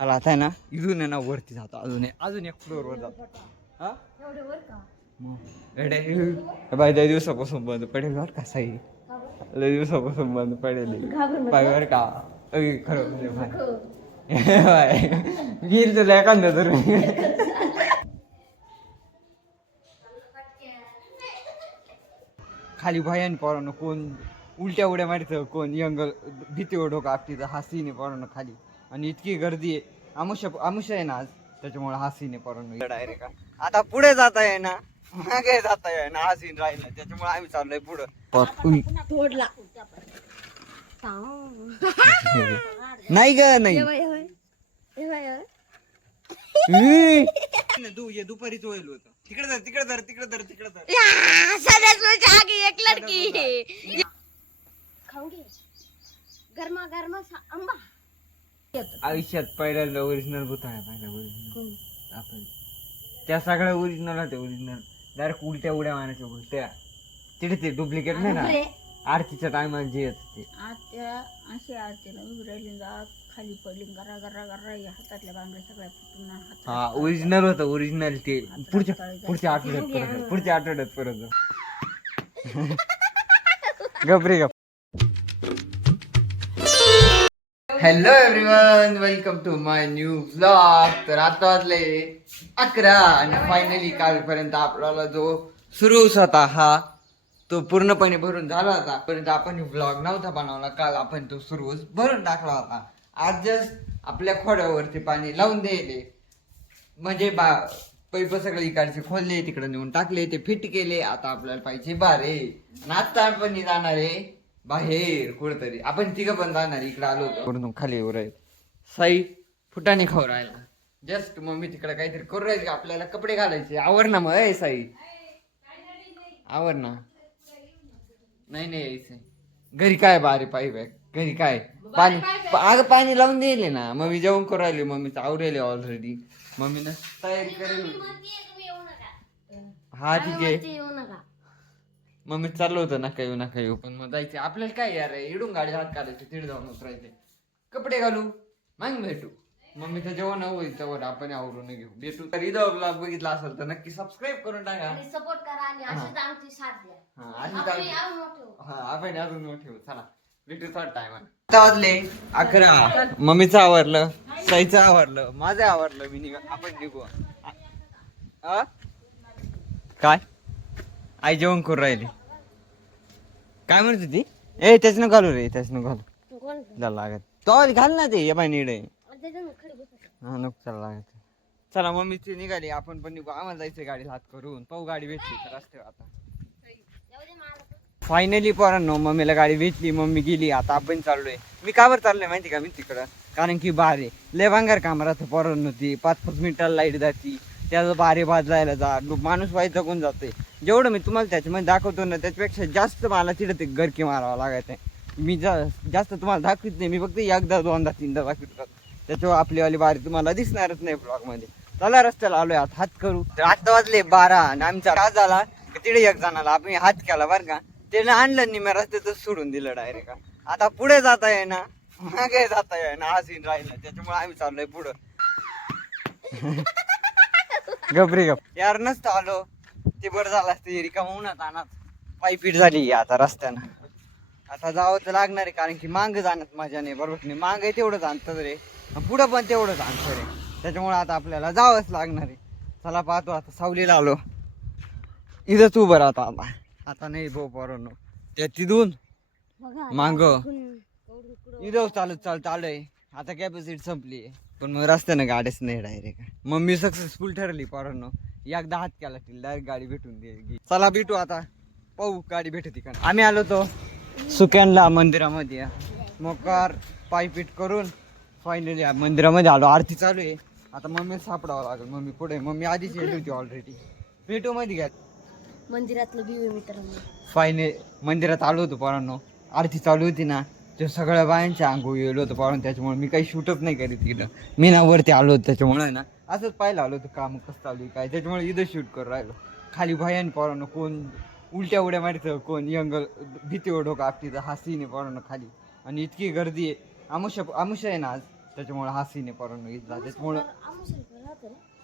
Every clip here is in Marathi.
चला आता आहे ना इथून आहे ना वरती जातो अजून एक फ्लोअरवर जातो. हा बाय त्या दिवसापासून बंद पडेल बरं का साई लय दिवसापासून बंद पडेल बाय बर का खरं म्हणजे गिर तुला एखादा तर खाली भयान पोरानं कोण उलट्या उड्या मारतं कोण यंग भीती डोकं आपटीचं हा सीन आहे पोरानं खाली आणि इतकी गर्दी आहे आमुष्य आहे ना आज त्याच्यामुळे हा सीन आहे पोरानं डायरेक्ट आता पुढे जाता आहे ना मागे जाता आहे ना हा सीन राहिला त्याच्यामुळे आम्ही चाललोय पुढं नाही ग नाही दुपारीच होईल होतं तिकडे धर एक लड़की खाऊंगी गरमा गरमा आंबा आयुष्यात पहिल्यांदा ओरिजिनल भूत आहे पहिला आपण त्या सगळ्या ओरिजिनल होत्या ओरिजिनल डायरेक्ट उलट्या उड्या मारायच्या उलट्या तिथे ते डुप्लिकेट नाही ना आरतीच्या टायमाला जे येत ते आत्या अशी आरतीला उभी राहिली खाली पडली गरा गरा गरा हातातल्या बांगड्या सगळ्या फुटून हा ओरिजिनल होतं ओरिजिनल ते पुढच्या आठवड्यात परत गपरे गप. Hello everyone welcome to my new vlog. तर आता वाजले 11 आणि फायनली कालपर्यंत आपल्याला जो सुरूच होता हा तो पूर्णपणे भरून झाला होता. पर्यंत आपण व्लॉग नव्हता बनवला काल आपण तो सुरूच भरून टाकला होता. आज जस्ट आपल्या खोड्यावरती पाणी लावून द्यायले म्हणजे पैप सगळे इकडचे खोलले तिकडे नेऊन टाकले ते फिट केले. आता आपल्याला पाहिजे बारे आणि आता आपण जाणार आहे बाहेर कुठेतरी आपण तिघं पण जाणार इकडे आलो होतो खाली वर साई फुटाने खाऊ राहिला जस्ट मम्मी तिकडे काहीतरी करू राहिली आपल्याला कपडे घालायचे आवर ना मग साई आवर ना नाही यायचंय घरी काय बारे पाईप आहे घरी काय पाणी अगं पाणी लावून दिले ना मम्मी जेवण करू राहिली मम्मीचं आवरेले ऑलरेडी मम्मीनं तयारी करेल हा ठीक आहे मम्मी चाललं होतं नका येऊ पण मग जायचे आपल्याला काय यार इडून गाडी हात काढायचे तिथे जाऊन उतरायचे कपडे घालू मग भेटू मम्मीचं जेवण होईल तेवढं आपण आवरून घेऊ भेटू. तर इथं ब्लॉग बघितला असेल तर नक्की सबस्क्राईब करून टाका सपोर्ट करा आणि अशीच आमची साथ द्या. आपण अजून मोठे होऊ चला भेटू थोडा टाइम. आता वाजले 11 मम्मीचं आवरलं साईचं आवरलं माझं आवरलं मी आपण निघू काय आई जेवण करून राहिली काय म्हणत होती ए त्याच्यानं घालू रे त्याच्यानं घालू लागत तो घाल ना ते बाय निडे हा नको चला लागत चला मम्मीची निघाली आपण पण निघू आम्हाला जायचं गाडी हात करून पाहू गाडी भेटली तर रस्ते आता फायनली पोरांनो मम्मीला गाडी भेटली मम्मी गेली आता आपण चाललोय. मी कावर चाललोय माहिती का मी तिकडं कारण की बारे लय भांगार काम राहतं पोरांनो ती 5-5 मिनिटाला लाईट जाती त्याचं बारे भाजलायला जा माणूस वाईट जगून जाते. जेवढं मी तुम्हाला त्याच्यामध्ये दाखवतो ना त्याच्यापेक्षा जास्त मला तिथं ते गरकी मारावं लागत आहे. मी जास्त तुम्हाला दाखवित नाही मी फक्त एकदा दोनदा तीनदा दाखवतो त्याच्यावर आपलीवाली बारी तुम्हाला दिसणारच नाही ब्लॉग मध्ये. चला रस्त्याला आलोय आता हात करू. तर आता वाजले 12 आणि आमचा राज झाला तिथे एक जणाला आपण हात केला बरं का त्याने आणलं निम्या रस्त्यातच सोडून दिलं डायरेक्ट. आता पुढे जाता ये ना मागे जाता ये ना हा सीन राहिला त्याच्यामुळे आम्ही चाललोय पुढं गपरे गप यार नसतं आलो ते बरं झालं असतं रिकाम उन्हात आणत पायपीट झाली आता रस्त्यानं. आता जावं तर लागणार आहे कारण की मांग जाण्यात मजा नाही बरोबर नाही मांग आहे तेवढंच आणतं रे पुढं पण तेवढंच आणतं रे त्याच्यामुळे आता आपल्याला जावंच लागणार आहे. चला पाहतो आता सावलीला आलो इथंच उभं राहतो आता नाही भाऊ पोरांनो त्या तिथून मांग इथं चालत आलोय आता कॅपॅसिटी संपली पण मग रस्त्यानं गाड्याच नाही डायरेक्ट. मम्मी सक्सेसफुल ठरली पोरांनो एकदा हात केला की डायरेक्ट गाडी भेटून दे. चला भेटू आता पाहू गाडी भेटते का. आम्ही आलो तो सुक्यानला मंदिरामध्ये मोकार पायपीट करून फायनली मंदिरामध्ये आलो. आरती चालू आहे आता मम्मी सापडावं लागेल मम्मी पुढे मम्मी आधीच येली होती ऑलरेडी भेटू मध्ये घ्या मंदिरातलं व्ह्यू मित्रांनो. फायनल मंदिरात आलो होतो पोरांनो आरती चालू होती ना ते सगळ्या बायांच्या अंगो गेलो होतो पोरांनो त्याच्यामुळे मी काही शूटच नाही करीत तिकडं मी ना वरती आलो होतो त्याच्यामुळे ना असंच पाहिलं आलो होतं काम कसं चालू आहे काय त्याच्यामुळे इथं शूट करून राहिलो. खाली भयान पोरांनो कोण उलट्या उड्या मारतं कोण यंग भीती डोकं आपटीचं हा सीन आहे पोरांनो खाली आणि इतकी गर्दी आहे आमुष्य आहे ना आज त्याच्यामुळे हा सीन आहे पोरांनो इथला. त्याच्यामुळं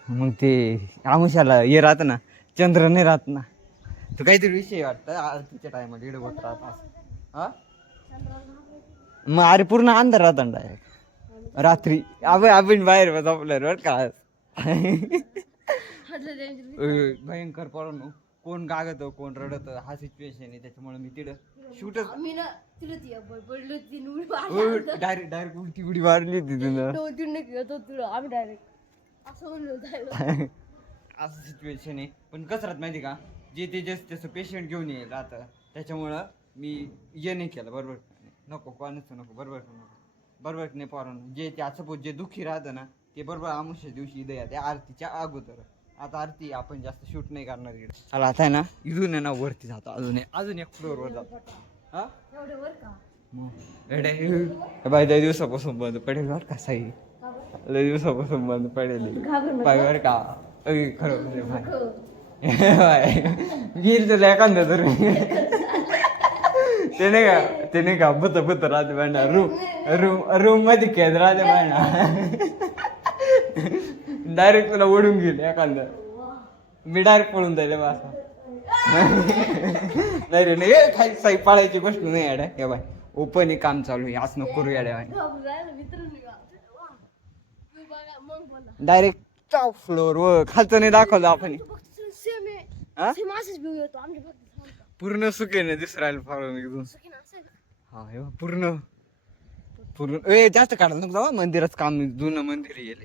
मग ते आमुषाला हे राहतं ना, चंद्र नाही राहत ना, तो काहीतरी विषय वाटतं आरतीच्या टायमाला इकडे होत राहत असं. हा मग अरे पूर्ण अंधार राहता डायरेक्ट रात्री. आपण बाहेर झोपल्यावर बरं का भयंकर पोरांनो, कोण गागत कोण रडत हा सिच्युएशन आहे. त्याच्यामुळे मी तिथं शूटच डायरेक्ट उलटी उडी मारली होती असं सिच्युएशन आहे. पण कसं राहत माहिती का, जे ते जास्त त्याचं पेशंट घेऊन येईल राहतं, त्याच्यामुळं मी ये नाही केलं. बरोबर नको कोणाचं नको, बरोबर बरोबर नाही पोरांनो. जे ते सपोज जे दुःखी राहतं ना, ते बरोबर आमुष्या दिवशी इथं या त्या आरतीच्या अगोदर. आता आरती आपण जास्त शूट नाही करणार इकडे. चला आता आहे ना, इथून आहे ना वरती जातो, अजून एक फ्लोअरवर जातो. हा बाय लय दिवसापासून बंद पडेल बरं का साई, लय दिवसापासून बंद पडेल बाय बरं का. खरं घेईल तुला एखादा तर ते नाही का भूत राहते म्हणा, रूम मध्ये खेळ राहते म्हणा, डायरेक्ट तुला ओढून घेईल एखादा. मी डायरेक्ट पळून जाईल असं. नाही रे नाही, खाली साई पाळायची गोष्ट नाही याड्या. हे बाय ओपन हे काम चालू आहे, असं नको करू याड्या. डायरेक्ट फ्लोर वर खालचं नाही दाखवलं आपण. पूर्ण सुकेने दिसू राहिलं फारून एकदम. हा हे पूर्ण पूर्ण जास्त काढायला नको जाऊ, मंदिराचं काम जुनं मंदिर गेले.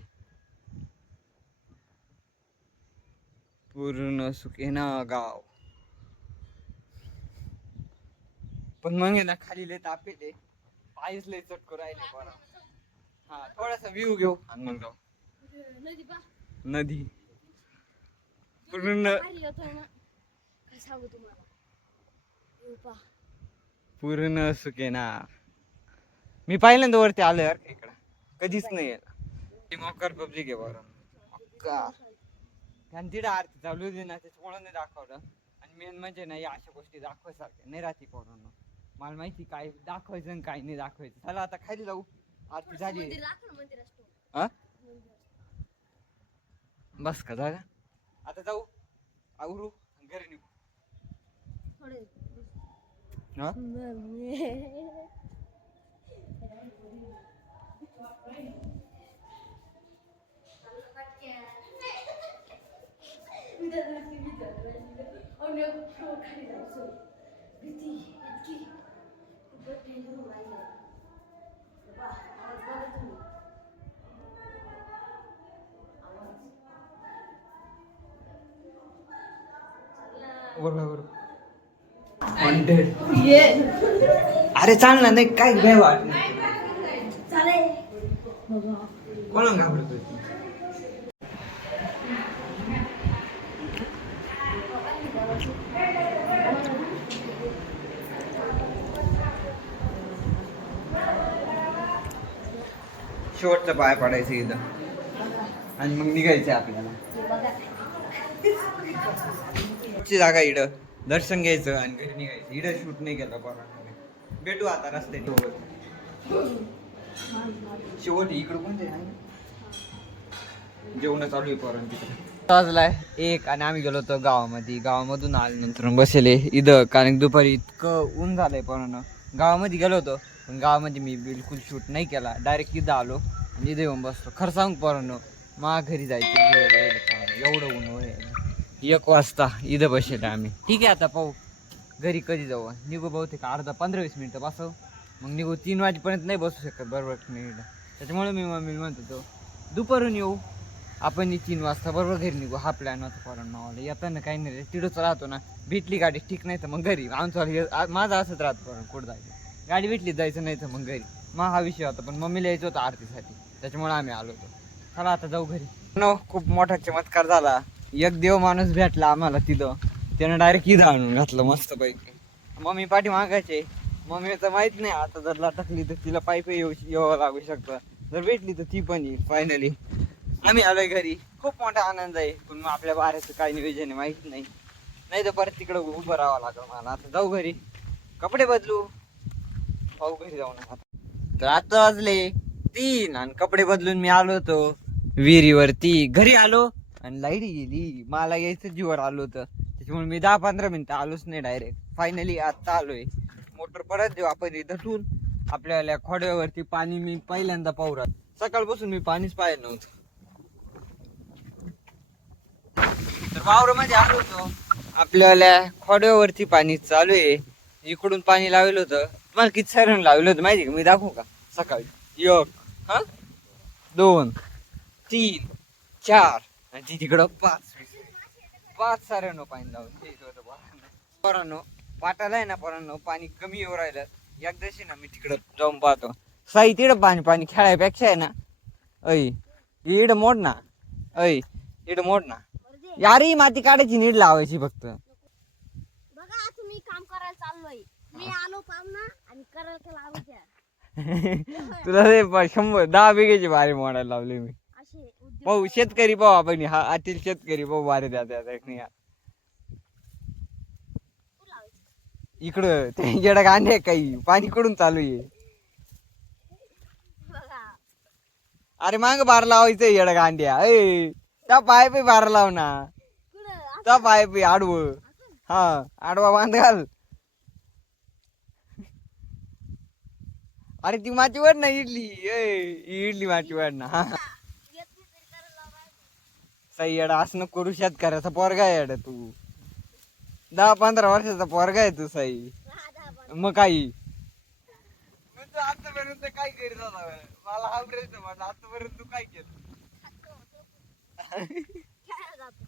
पूर्ण सुकेना गाव. पण मग आहे ना खाली लय ताप येते, पायच लय चटको राहिले बरं. हा थोडासा व्ह्यू घेऊ आणि मग जाऊ. नदी पूर्ण सुकेना. मी पहिल्यांदा वरती आलोय यार इकडं, कधीच नाही यायला. मकर पब्लिक आहे बरं का, कारण तिथं आरती चालू होती ना, त्याच्यामुळे नाही दाखवलं. आणि मेन म्हणजे नाही अशा गोष्टी दाखवायसारख्या नाही राहते पोरांनो. मला माहिती काय दाखवायचं आणि काय नाही दाखवायचं. चला आता खाली जाऊ, आरती झाली. हा बस का जागा, आता जाऊ आवरू घरी निघू. हा बरोबर अरे चाल ना, नाही काय भय वाट कोणा घाबरतोय. शेवटचं पाय पडायचं इथं आणि मग निघायचं आपल्याला. जागा इडं दर्शन घ्यायचं आणि घरी निघायचं. इडं शूट नाही केलं कोणाला. भेटू आता रस्त्यात शेवट इकडं कोणते जेवण चालू आहे पोरांची. वाजलाय 1 आणि आम्ही गेलो होतो गावामध्ये. गावामधून आल्यानंतर बसले इथं, कारण दुपारी इतकं ऊन झालंय पोरांनो. गावामध्ये गेलो होतो पण गावामध्ये मी बिलकुल शूट नाही केला. डायरेक्ट इथं आलो आणि इथं येऊन बसलो. खरं सांग पोरांनो, मा घरी जायचं एवढं ऊन होय. 1 वाजता इथं बसले आम्ही. ठीक आहे आता पाहू घरी कधी जाऊ. निघू बहुतेक अर्धा 15-20 मिनिटं बसव, मग निघू. 3 वाजेपर्यंत नाही बसू शकत बरोबर नाही. त्याच्यामुळे मी मम्मीला म्हणत होतो दुपारून येऊ आपण, 3 वाजता बरोबर घरी निघू. हा प्लॅन होता पोरांनो मला. येताना काही नाही रे, तिथंच राहतो ना, भेटली गाडी ठीक, नाही तर मग घरी. आमचं माझं असंच राहतं पोरांनो, कुठं जायचं गाडी भेटली जायचं, नाही तर मग घरी. मग हा विषय होता. पण मम्मीला यायचं होतं आरतीसाठी, त्याच्यामुळे आम्ही आलो होतो. चला आता जाऊ घरी. खूप मोठा चमत्कार झाला. एक देव माणूस भेटला आम्हाला तिथं, त्यानं डायरेक्ट इथं आणून घातलं मस्त पैकी. मम्मी पाठी मागायचे, मम्मीचं माहित नाही आता जर लटकली तर तिला पायी यावं लागू शकतं. जर भेटली तर ती पण येईल. फायनली आम्ही आलोय घरी. खूप मोठा आनंद आहे. पण मग आपल्या बाहेरचं काय नियोजन आहे माहित नाही, नाही तर परत तिकडं उभं राहावं लागलं मला. आता जाऊ घरी, कपडे बदलू, पाहू घरी जाऊ ना. तर आता वाजले 3 आणि कपडे बदलून मी आलो होतो विहिरीवरती. घरी आलो आणि लाईट गेली. मला यायचं जीवर आलो होतं, त्याच्यामुळे मी 10-15 मिनिटं आलोच नाही. डायरेक्ट फायनली आता आलोय. मोटर परत देऊ आपण इथून. आपल्याला खोड्यावरती पाणी मी पहिल्यांदा पाहू राहतो. सकाळपासून मी पाणीच पाहिलं नव्हतं. तर वावरामध्ये आलो होतो, आपल्याला खोड्यावरती पाणी चालू आहे. इकडून पाणी लावलं होतं. तुम्हाला किती सारण लावलं होतं माहिती का? मी दाखवू का? सकाळी 1, 2, 3, 4 आणि ती तिकडं 5 साऱ्यानं पाणी लावलं. पोरांनो पाटाला आहे ना पोरांनो, पाणी कमी येऊ राहिलं. एकदाशी ना मी तिकडं जाऊन पाहतो. साई तिकडं पाणी खेळायपेक्षा आहे ना, ऐ इड मोड ना, इड मोड ना यार. ही माती काढायची, नीट लावायची फक्त. बघा आता मी काम करायला चाललोय. मी आलो पाहून ना आणि करायला लावायचं. तुला ते 100-10 बिघेची बारी मोडायला लावली मी. असे उद्योग पाहू शेतकरी पाहू आपण. हा आतील शेतकरी पाहू बारे द्या इकडं त्यांच्याकडे गांडे काही पाणी कडून चालू आहे. बघा. अरे माग बार लावायचं येडा गांड्या. त्या पाय पे बार लाव ना. कुठं त्या पाय पे आडवं. हा आडवा बांध घाल. अरे ती माती वाढ ना इडली. इडली माती वाढ ना. येत तरी करायला लावायचं. सही येडा असं नको करू. शेतकऱ्याचा पोरगा आहे येडा तू. 10-15 वर्षाचा पोरगा आहे तू साई. मग काही तू आतापर्यंत काय करीत होता? मला हा प्रश्न माझा. आतापर्यंत तू काय केलं? खेळायला जातो.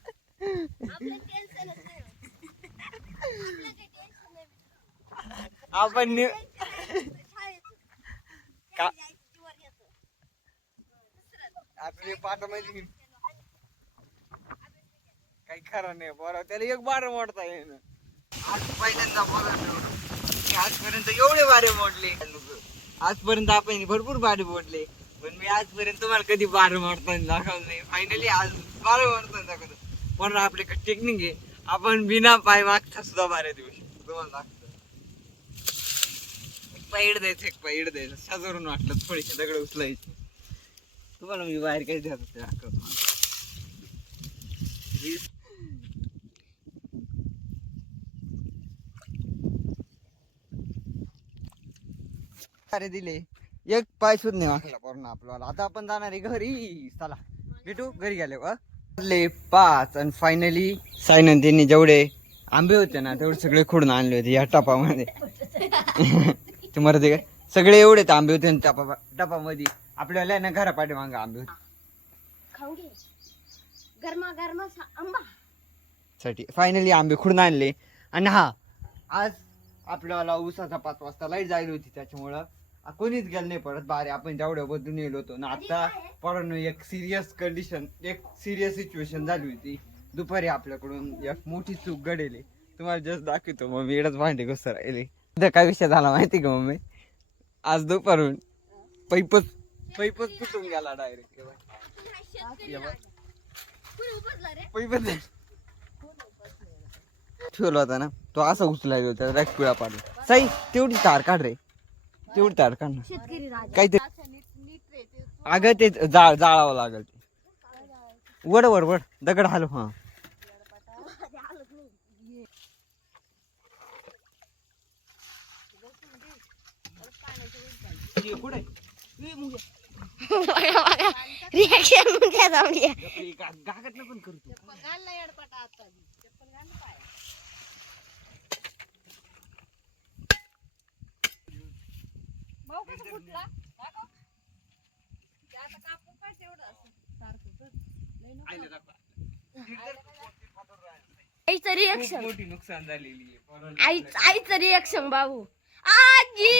आपलं टेन्शनच नाही. आपलं काही टेन्शन नाही. आपण शाळेचं. का जायचं जीवावर येतं. आपले पाठामध्ये काही खरं नाही. बरं त्याला एक बार मोडता येईन. आज पहिल्यांदा आजपर्यंत एवढे बारे मोडले. आजपर्यंत आपण भरपूर बारे मोडले, पण मी आजपर्यंत तुम्हाला कधी बार मोडताना दाखवलं नाही. फायनली आज बार मोडताना दाखवतो. पण आपल्याकडे टेक्निक आहे. आपण बिना पाय मागता सुद्धा बारे देऊ शकतो. तुम्हाला दाखवतो. पाय इड द्यायचं, एक पाय इड द्यायचं. शेजारून वाटलं थोडीशी दगड उचलायची. तुम्हाला मी बाहेर काही द्यायचं ते दाखवतो. अरे दिले एक पाय सुद्धा नाही वाकला पूर्ण आपल्याला. आता आपण जाणार आहे घरी. चला भेटू घरी गेले. वाजले 5 आणि फायनली साईनंदींनी जेवढे आंबे होते ना तेवढे सगळे खोडून आणले होते या टपामध्ये. ते मरते काय सगळे एवढे आंबे होते टपामध्ये. आपल्याला ना घरा पाठीमागे आंबे होते. खाऊ घे. गरमा गरमा आंबा. साठी फायनली आंबे खुडून आणले. आणि हा आज आपल्याला उसाचा 5 वाजता लाईट जायला होती, त्याच्यामुळं कोणीच गेलं नाही परत बारे. आपण तेवढ्या बदलून येलो होतो ना. आता परत एक सिरियस कंडिशन, एक सिरियस सिच्युएशन झाली होती दुपारी. आपल्याकडून एक मोठी चूक घडेली. तुम्हाला जस्ट दाखवतो. मग एवढंच भांडे घुसर राहिले. उद्या काय विषय झाला माहिती का मम्मी? आज दुपारून पैपच तुटून गेला डायरेक्ट. पैपच ठेवला होता ना तो असा उचलायला होता. रॅक पिळा पाडला. साई तेवढी तार काढ रे. तेवढी तार काढ ना. शेतकरी राजा. काहीतरी अगं ते जाळावं लागल. वड दगड हालो. हा रिॲक्शन म्हणजे जाऊन घ्या. गागत न पण करतो. आईचं रिॲक्शन. मोठी नुकसान झालेली आहे. आईचं रिॲक्शन बाबू. आजी.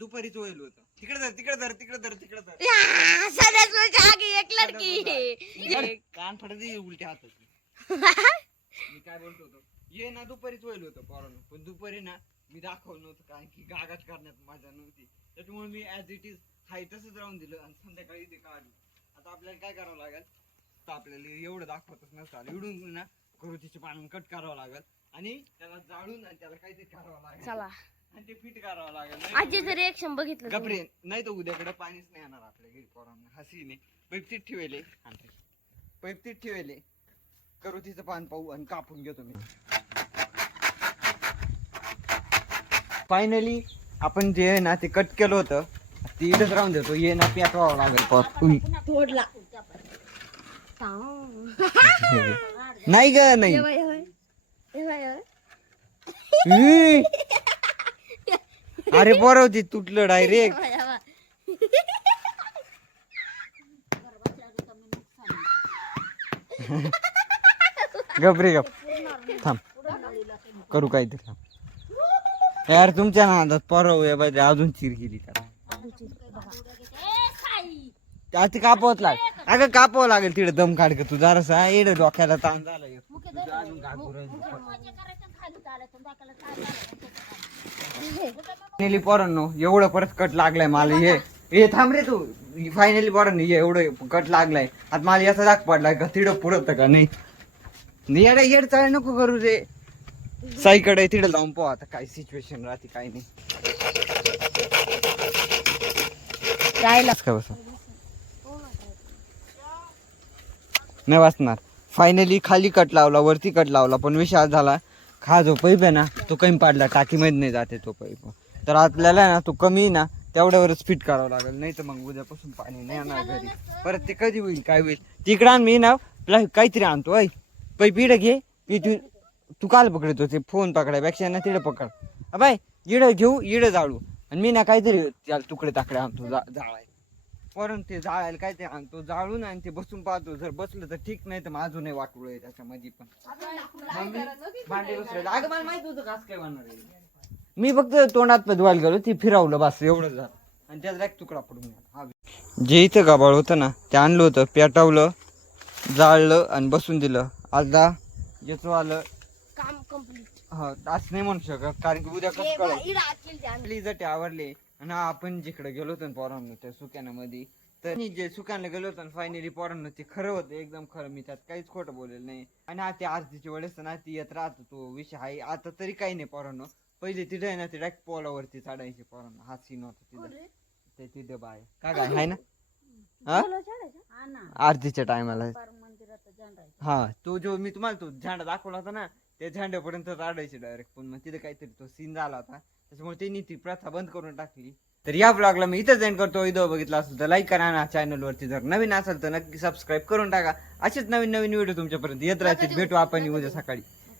दुपारीच होईल होत. तिकडे धर. सदाच आगी एक लडकी. कान फडत उलट्या हातात. मी काय बोलतो होतो, ये ना दुपारीच होईल होतं पोरांनो. पण दुपारी ना मी दाखवलं नव्हतं, कारण की गागाट करण्यात मजा नव्हती. त्याच्यामुळे मी ऍज इट इज हाय तसंच राहून दिलं आणि संध्याकाळी ते काढलं. आता आपल्याला काय करावं लागेल, तर आपल्याला एवढं दाखवतच नसतं इडून ना करुतीचे पानं कट करावं लागेल आणि त्याला जाळून आणि त्याला काहीतरी करावं लागेल चला आणि ते फिट करावं लागेल. आजीचं रिएक्शन बघितलं तुम्ही? गपरे नाही तर उद्याकडे पाणीच नाही येणार आपल्या घरी पोरांना हसीने पैपतीत ठेवले पैपतीत ठेवले करुतीचं पान पाहू आणि कापून घेतो मी. फायनली आपण जे आहे ना ते कट केलं होतं ते इथंच राहून देतो ये ना पेटवावं लागेल तोडला नाही ग नाही अरे पोरवती तुटलं डायरेक्ट. गपरे गप थांब करू काहीतरी थांब. यार तुमच्या नादात परव या पाहिजे अजून चिर केली आता कापवत लाग अगं कापावं लागेल तिकडे दम काढ तू जरासा येड डोक्याला ताण झाला फायनली पोरांनो एवढं परत कट लागलाय मला हे थांब रे तू. फायनली पोरांनो एवढं कट लागलाय आता मला याचा दाग पडलाय का तिडं पुरत का नाही येडा येड चाळ नको करू रे. साईकडे तिडे जाऊन पाहू आता काय सिच्युएशन राहते काय नाही. का बस नाही वाचणार. फायनली खाली कट लावला वरती कट लावला पण विषय झाला हा जो पैप आहे ना तो कमी पाडला टाकीमध्ये नाही जाते तो पैप तर आपल्याला ना तो कमी ना तेवढ्यावरच फिट करावं लागेल नाही तर मग उद्यापासून पाणी नाही येणार घरी परत ते कधी होईल काय होईल. तिकडं मी ना काहीतरी आणतो ऐ पैप इडं घे तू काल पकडतो ते फोन पकडायपेक्षा ना तिडं पकड बाय इडं घेऊ इडं जाळू आणि मी ना काहीतरी त्याला तुकडे ताकडे आणतो जाळाय परंतु ते जाळायला काहीतरी आणतो जाळून आणि ते बसून पाहतो जर बसलं तर ठीक नाही तर मग अजूनही वाटूळ आहे त्याच्यामध्ये पण भांडे बसले अगं मला माहित होतं कास काय बनणार आहे. मी फक्त तोंडात धुवायला गेलो ती फिरवलं बस एवढं झालं आणि त्याचा एक तुकडा पडून गेला. जे इथं गाबाळ होतं ना ते आणलं होतं पेटवलं जाळलं आणि बसून दिलं आता याचं आलं काम कम्प्लीट. हा असं नाही म्हणू शकत कारण की उद्या कसं कळलं आवडले आणि आपण जिकडे गेलो होतो पोरांनो त्या सुक्यानामध्ये तर जे सुक्याला गेलो होतो फायनली पोरांनो ते खरं होतं एकदम खरं मी त्यात काहीच खोटं बोललेलं नाही. आणि आता आरतीची वेळेस ना ती येत राहतो तो विषय आहे आता तरी काही नाही पोरांनो. पहिले तिथे आहे ना ते डायरेक्ट पोलावरती चढायचे पोरांनो हा सीन होता तिथे ते तिथे बाय काय काय आहे ना आरतीच्या टायमाला हा तो जो मी तुम्हाला तो झेंडा दाखवला होता ना त्या झेंड्यापर्यंत चढायचे डायरेक्ट पण मग तिथे काहीतरी तो सीन झाला होता त्याच्यामुळे त्यांनी ती प्रथा बंद करून टाकली. तर या ब्लॉगला मी इथंच एंड करतो. व्हिडिओ बघितला असेल तर लाईक करा ना चॅनलवरती जर नवीन असेल तर नक्की सबस्क्राईब करून टाका. असेच नवीन नवीन व्हिडिओ तुमच्यापर्यंत येत राहतील. भेटू आपण उद्या सकाळी.